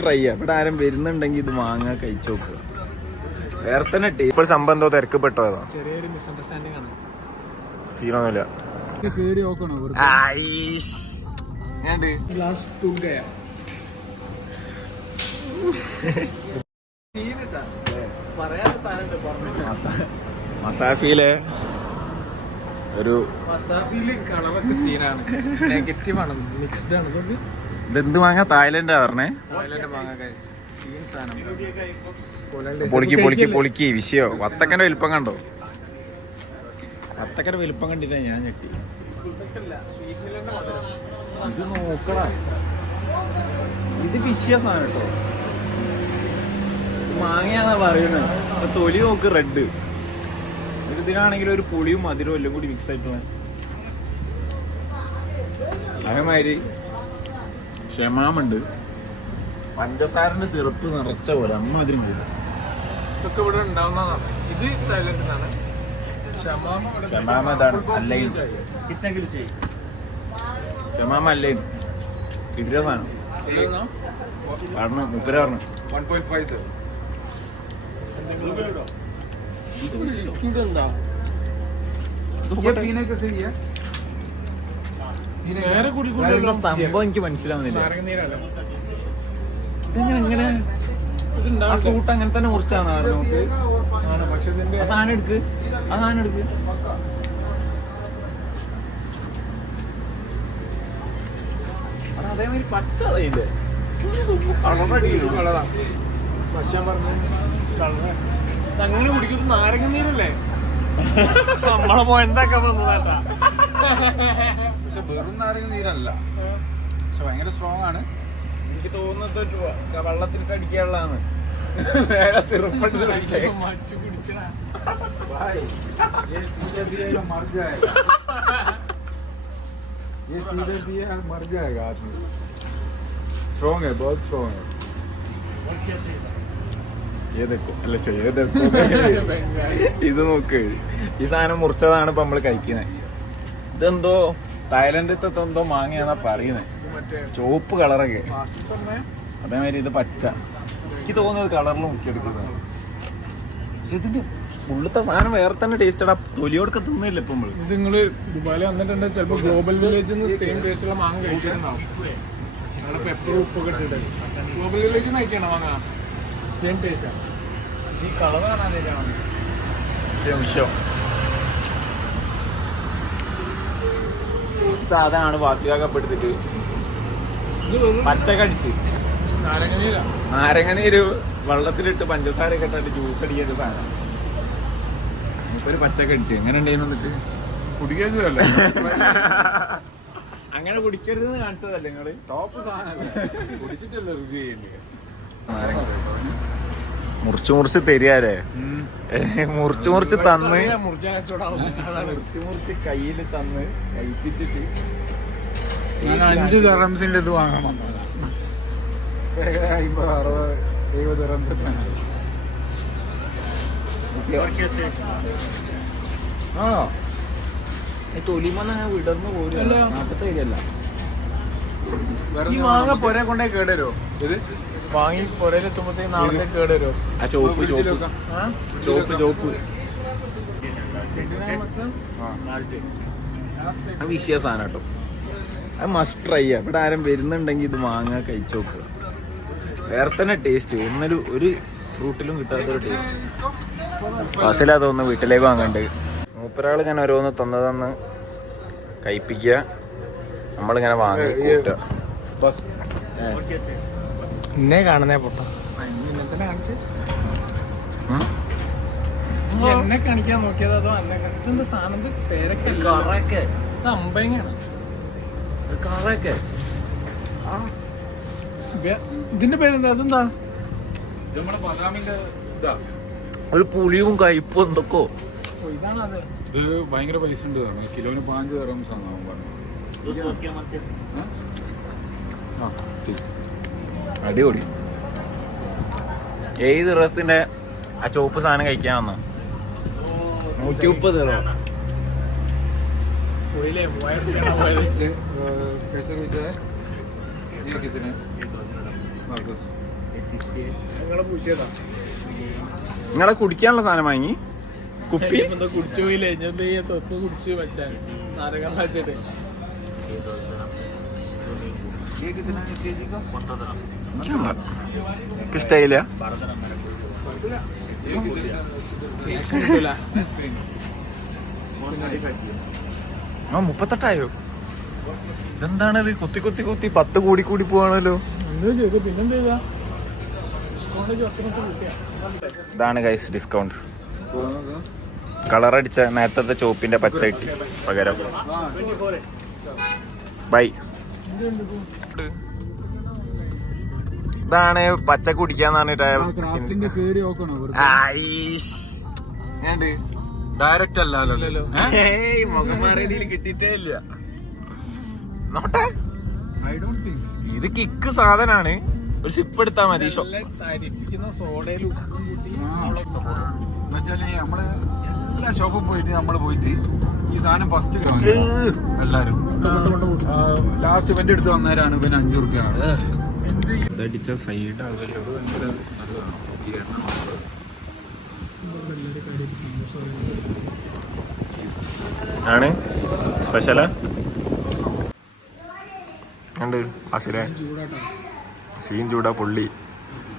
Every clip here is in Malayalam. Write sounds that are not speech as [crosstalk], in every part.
ട്രൈ ചെയ്യാം. ഇവിടെ ആരും വരുന്നുണ്ടെങ്കിൽ ഇത് വാങ്ങാൻ കഴിച്ചു നോക്കുക വേറെ തന്നെ ടേസ്റ്റ് ഇപ്പോൾ സംഭവം എന്തോ തിരക്കപ്പെട്ടോ അതോ? ചെറിയൊരു മിസ്അണ്ടർസ്റ്റാൻഡിംഗ് ആണ്. സീനൊന്നുമില്ല. കേറി നോക്കണോ? ഗ്ലാസ് പറഞ്ഞു മസാഫിയിലെ ഒരു മസാഫിയിൽ കളറൊക്കെ സീനാണ് നെഗറ്റീവ് ആണ് മിക്സ്ഡ് ആണ് ഇതൊക്കെ ഇതെന്ത് വാങ്ങാ തായ്ലൻഡാ പറഞ്ഞേ. മാങ്ങ പൊളിക്ക് പൊളിക്ക് പൊളിക്ക്. വിഷയോ. വത്തക്കന്റെ വലിപ്പം കണ്ടോ? വത്തക്കന്റെ വലിപ്പം കണ്ടില്ല ഞാൻ ഞെട്ടി. ഇത് നോക്കടാ. ഇത് വിഷയ സാധനം കേട്ടോ. മാങ്ങയാന്നാ പറയുന്നത് തൊലി നോക്ക് റെഡ്. ഇതിനാണെങ്കിൽ ഒരു പുളിയും മധുരവും എല്ലാം കൂടി മിക്സ് ആയിട്ടുള്ള അതേമാതിരി ക്ഷമാമുണ്ട്. പഞ്ചസാരന്റെ സിറപ്പ് നിറച്ച പോലെ അമ്മാതിരി കൂടും ഇതൊക്കെ ഇവിടെ ഉണ്ടാവുന്നതാണ് ഇത് ഇതാണ് അല്ലയും ഷമാമ അല്ലയും ഇതെന്നാ? പറഞ്ഞു മുപ്പര പറഞ്ഞു. 1.5 ഇതെന്താ ये पीने के सही है നേരെ കൂടി കൂടി ഇതെന്താ സംഭവം എനിക്ക് മനസ്സിലാവുന്നില്ല നാരങ്ങ നീരല്ലേ ഇതെങ്ങനെ എങ്ങനെ ആ ഇതുണ്ടാവും ഫ്രൂട്ട് അങ്ങനെ തന്നെ മുറിച്ചാണ് നമുക്ക് ആണ് പക്ഷെ ഇതിന്റെ ആ സാധനം എടുക്ക് ആ സാധനം എടുക്ക് അത് അതേമാതിരി പച്ച അതിന്റെ കളറാ പച്ചാൻ പറഞ്ഞ കളറ് അങ്ങനെ കുടിക്കുന്ന നാരങ്ങ നീരല്ലേ നമ്മളെ പോയിന്റൊക്കെ വന്നതാട്ടാ പക്ഷെ വെറും നാരങ്ങ നീരല്ല പക്ഷെ ഭയങ്കര സ്ട്രോങ് ആണ് എനിക്ക് തോന്നുന്നത് ഒരു വ- വെള്ളത്തിലിട്ട് അടിക്കാനുള്ളതാണ് നേരെ സിറപ്പടിച്ച് കുടിച്ചേ. മച്ചു കുടിച്ചടാ भाई ये सीधे पिए मर जाएगा ये सीधे पिए मर जाएगा आदमी स्ट्रॉन्ग है बहुत स्ट्रॉन्ग है ഏതൊക്കെ അല്ല ഇത് നോക്ക്. ഈ സാധനം മുറിച്ചതാണ് ഇപ്പൊ നമ്മൾ കഴിക്കുന്നത് ഇതെന്തോ തായ്ലൻഡിത്തെ എന്തോ മാങ്ങയാന്നാ പറയുന്നത് ചുവപ്പ് കളറൊക്കെ. അതേമാതിരി ഇത് പച്ച. എനിക്ക് തോന്നുന്നത് കളറിൽ മുക്കിയെടുക്കുന്നതാണ് പക്ഷെ ഇതിന്റെ ഉള്ളത്തെ സാധനം വേറെ തന്നെ ടേസ്റ്റ് ആണ്. തൊലിയോടൊക്കെ തിന്നില്ല ഇപ്പൊ നമ്മൾ? ഇത് നിങ്ങൾ ദുബായിൽ വന്നിട്ടുണ്ട്. ചിലപ്പോ ഗ്ലോബൽ വില്ലേജിൽ നിന്ന് സെയിം ടേസ്റ്റുള്ള മാങ്ങ കഴിച്ചിട്ടുണ്ടാവും. ഉപ്പൊക്കെ ഇട്ടിട്ടുണ്ട് ഗ്ലോബൽ വില്ലേജ് നിന്ന് കഴിക്കണം മാങ്ങ? സെയിം ആണ് ഈ കളവ് കാണാൻ വിഷയം സാധനമാണ് വാസികാക്കപ്പെടുത്തിട്ട് ഇത് വെറും പച്ച കടിച്ച് നാരങ്ങ നീരാ നാരങ്ങനീര് വെള്ളത്തിലിട്ട് പഞ്ചസാര ഇട്ടിട്ട് ജ്യൂസ് അടിക്കുന്ന സാധനം. ഒരു പച്ച കടിച്ച് എങ്ങനെ ഉണ്ടായിരുന്നു എന്നിട്ട്? കുടിക്കല്ലേ [laughs] അങ്ങനെ കുടിക്കരുതെന്ന് കാണിച്ചതല്ലേ നിങ്ങൾ? ടോപ്പ് സാധനം കുടിച്ചിട്ടല്ലേ റിവ്യൂ ചെയ്യേണ്ടത് മുറിച്ച് മുറിച്ച് തരികയല്ലേ മുറിച്ച് മുറിച്ച് തന്ന്. മുറിച്ച മുറിച്ച് കയ്യിൽ തന്ന്. കഴിപ്പിച്ചിട്ട് അഞ്ച് തെറംസിന്റെ ഇത് വാങ്ങണം. അമ്പത് അറുപത് എഴുപത് തെറംസ് ആ. ഈ വിടർന്നു ഏരിയല്ല ഈ മാങ്ങ പൊരെ കൊണ്ടേ കേടരോ? ഇത്? വാങ്ങി പൊരയിലെത്തുമ്പോഴത്തേക്ക് നാളത്തെ കേടുവരുമോ ആ ചോപ്പ് ചോപ്പ്. ചോപ്പ് ചോപ്പ്. അത് വിഷയ സാധനം കേട്ടോ. അത് മസ്റ്റ് ട്രൈ ചെയ്യാം ഇവിടെ ആരും വരുന്നുണ്ടെങ്കിൽ ഇത് വാങ്ങാൻ കഴിച്ചു നോക്കുക. വേറെ തന്നെ ടേസ്റ്റ് ഒന്നൊരു ഒരു ഫ്രൂട്ടിലും കിട്ടാത്തൊരു ടേസ്റ്റ് ക്ലാസ്സിലാ തോന്നുന്നു വീട്ടിലേക്ക് വാങ്ങണ്ട്. മൂപ്പരാൾ ഇങ്ങനെ ഓരോന്ന് തന്നതെന്ന് കഴിപ്പിക്കുക. നമ്മളിങ്ങനെ വാങ്ങി കൂട്ടുക. ബസ്. എന്നെ കാണുന്നേ പൊട്ട. എന്നെ കാണിക്കാൻ നോക്കിയത് അതോ അന്നെ കണ്ടിട്ട് എന്താ സാധനം? ഇത് പേരൊക്കെ അമ്പയങ്ങാണ്. ഇതിന്റെ പേരെന്താ? അതെന്താ? ഒരു പുളിയും കയ്പും എന്തൊക്കെയോ ഓ, ഇതാണ് അത്. ഇത് ഭയങ്കര പൈസ ഉണ്ട് കിലോന് പാഞ്ച് തരം സാധനം പറഞ്ഞു ആ ശരി. അടിപൊളി. ഏത് ഡ്രസ്സിന്റെ ആ ചുവപ്പ് സാധനം കഴിക്കാമെന്നോ? നൂറ്റി മുപ്പത് നിങ്ങളെ കുടിക്കാനുള്ള സാധനം വാങ്ങി? കുപ്പി? കുടിച്ചു പോയില്ലേ? കുടിച്ചു വെച്ചാൽ നാരകം വെച്ചിട്ട്. ഇഷ്ടമായില്ല ആ മുപ്പത്തെട്ടായോ? ഇതെന്താണത്? കുത്തി കുത്തി കൊത്തി പത്ത് കൂടി കൂടി പോവാണല്ലോ. ഇതാണ് ഗൈസ് ഡിസ്കൗണ്ട് കളർ അടിച്ച നേരത്തെ ചോപ്പിന്റെ പച്ച കിട്ടി പകരം. ബൈ ബൈ ഇതാണ് പച്ച കുടിക്കാന്ന് പറഞ്ഞിട്ട്? ഡയറക്റ്റ് അല്ലല്ലോ ഏയ്, മുഖം മാറിയതിൽ കിട്ടിയിട്ടേ ഇല്ല. നോട്ടെ ഐ ഡോണ്ട് തിങ്ക് ഇത് കിക്ക് സാധനാണ്. ഒരു സിപ്പ് എടുത്താ മതി ഷോ എല്ലാ ഷോപ്പും പോയിട്ട് നമ്മൾ പോയിട്ട് ഈ സാധനം ഫസ്റ്റ് എല്ലാരും. ലാസ്റ്റ് ഇവന്റെ അടുത്ത് വന്നേരാണ് ഇവന് അഞ്ചു റുപ്യ സൈഡ് ആണ്? സ്പെഷ്യലാ ഉണ്ട് അസുര സീൻ ചൂടാ പൊള്ളി.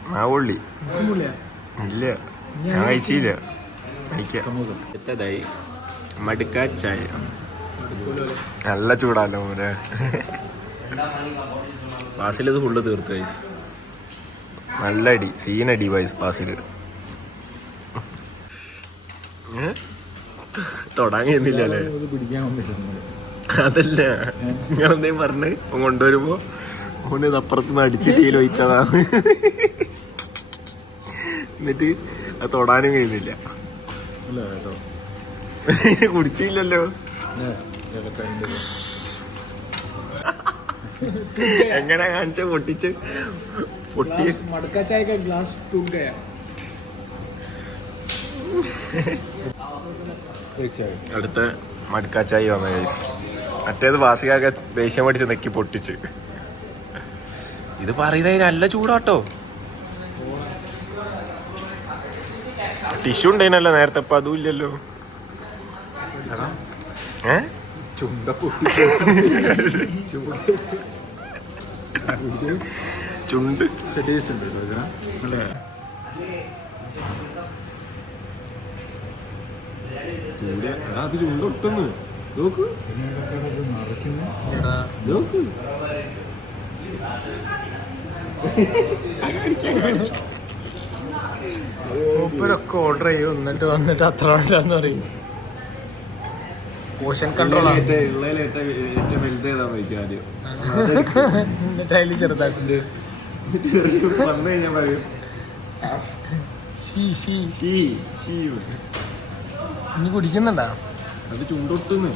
ആ പൊള്ളി. ഇല്ല. ഞാൻ കഴിച്ചില്ല. എത്തതായി മടുക്ക ചായ. നല്ല ചൂടാല്ലോ മോനെ. ബാസിൽ ഇത് ഫുള്ള് തീർത്ത് വയസ് നല്ല അടി സീനടി വയസ് ബാസിൽ തൊടാൻ കഴിയുന്നില്ലല്ലേ അത് പിടിക്കാൻ അതല്ല. നിങ്ങളെന്തേലും പറഞ്ഞ്? കൊണ്ടുവരുമ്പോ ഓന് ഇത് അപ്പുറത്തുനിന്ന് അടിച്ച് ടീൽ ഒഴിച്ചതാണ്. എന്നിട്ട് അത് തൊടാനും കഴിയുന്നില്ല. [laughs] കുടിച്ചില്ലല്ലോ. എങ്ങനെ കാണിച്ച പൊട്ടിച്ച്? പൊട്ടി. മടക്ക ചായ ഗ്ലാസ് അടുത്ത മടുക്ക ചായ വന്ന ഗൈസ് മറ്റേത് വാസികാകെ ദേഷ്യം പഠിച്ച് നെക്കി പൊട്ടിച്ച്. ഇത് പറയുന്നതിന് നല്ല ചൂടാട്ടോ. ടിഷ്യൂ ഉണ്ടായിരുന്നല്ലോ നേരത്തെ ഇപ്പൊ അതും ഇല്ലല്ലോ. ഏ? ചുണ്ട. നോക്ക്. നോക്ക്. മൂപ്പരൊക്കെ ഓർഡർ ചെയ്യും എന്നിട്ട് വന്നിട്ട് അത്ര വേണ്ടെന്ന് പറയും. പോഷൻ കൺട്രോൾ ഏറ്റവും വലുത് ഏതാന്ന് ചോദിക്കും ആദ്യം? എന്നിട്ട് അതിൽ ചെറുതാക്കും. വന്നു കഴിഞ്ഞാൽ പറയും ഇനി കുടിക്കുന്നുണ്ടാ? അത് ചൂണ്ടൊട്ടുന്ന്.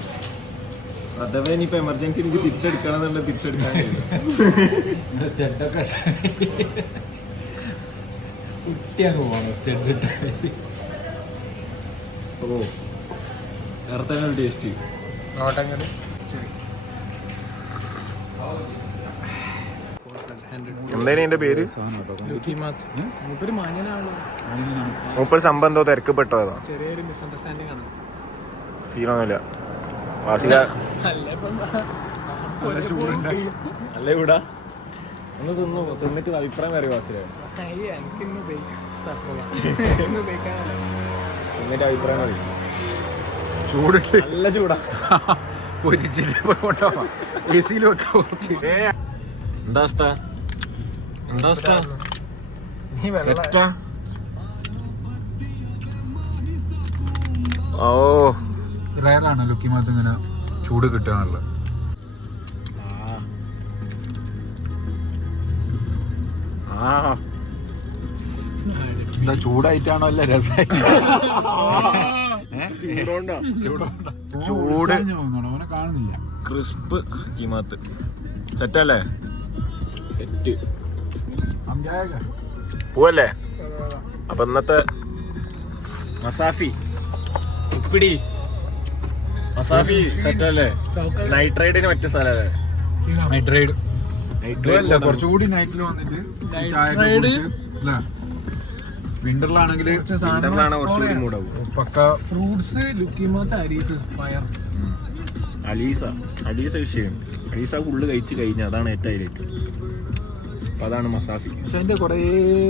അഥവാ ഇനിയിപ്പോ എമർജൻസി എനിക്ക് തിരിച്ചെടുക്കണം എന്നുണ്ടെങ്കിൽ തിരിച്ചെടുക്കാൻ സ്റ്റെഡൊക്കെ കുട്ടിയൊക്കെ പോകണം സ്റ്റെഡ് ഓ ഇറത്തന്നെ തന്നെ ടേസ്റ്റ് നോട്ടങ്ങട് എന്തായാലും എന്റെ പേര്? മൂപ്പര് മാന്യനാണല്ലോ മുപ്പത് സംബന്ധോ തിരക്കപ്പെട്ടതാ ചെറിയൊരു മിസ്അണ്ടർസ്റ്റാൻഡിങ് ആണ്. സീനൊന്നുമില്ല. വാസിക. അല്ല കൂടാ ഒന്ന് തിന്നു തിന്നിട്ട് അഭിപ്രായം [laughs] അറിയാം. എന്നിട്ട് അഭിപ്രായം അറിയും ചൂടിട്ട്. നല്ല ചൂടാ. [laughs] പൊരിച്ചിട്ട് പോയിട്ടോ എ സിയിൽ വെക്കാൻ കുറച്ച്. എന്താ അവസ്ഥ? എന്താ അവസ്ഥ? നീ വെള്ളം സെറ്റാ? ഓ. റയറാണ് മാത്രം ഇങ്ങനെ ചൂട് ആ എന്താ ചൂടായിട്ടാണോ അല്ല രസമായിട്ട്? ചൂട് അവനെ കാണുന്നില്ല. ക്രിസ്പ് കിമാത്ത് സെറ്റല്ലേ? സെറ്റ്. സംജായക. പോവല്ലേ? അപ്പൊ ഇന്നത്തെ മസാഫി. ഉപ്പിടി. മസാഫി സെറ്റല്ലേ? നൈറ്റ് റൈഡിന് പറ്റിയ സ്ഥലല്ലേ? നൈറ്റ് റൈഡ് ഇതല്ല കുറച്ചുകൂടി നൈറ്റിൽ വന്നിട്ട് ചായ. വിന്ററിലാണെങ്കിൽ പക്ക ഫ്രൂട്ട്സ് ഫയർ അലീസ. അലീസ വിഷയം അലീസ ഫുള്ള് കഴിച്ച് കഴിഞ്ഞ അതാണ് ഏറ്റവും ഹൈലൈറ്റ് അതാണ് മസാഫി പക്ഷെ അതിന്റെ കൊറേ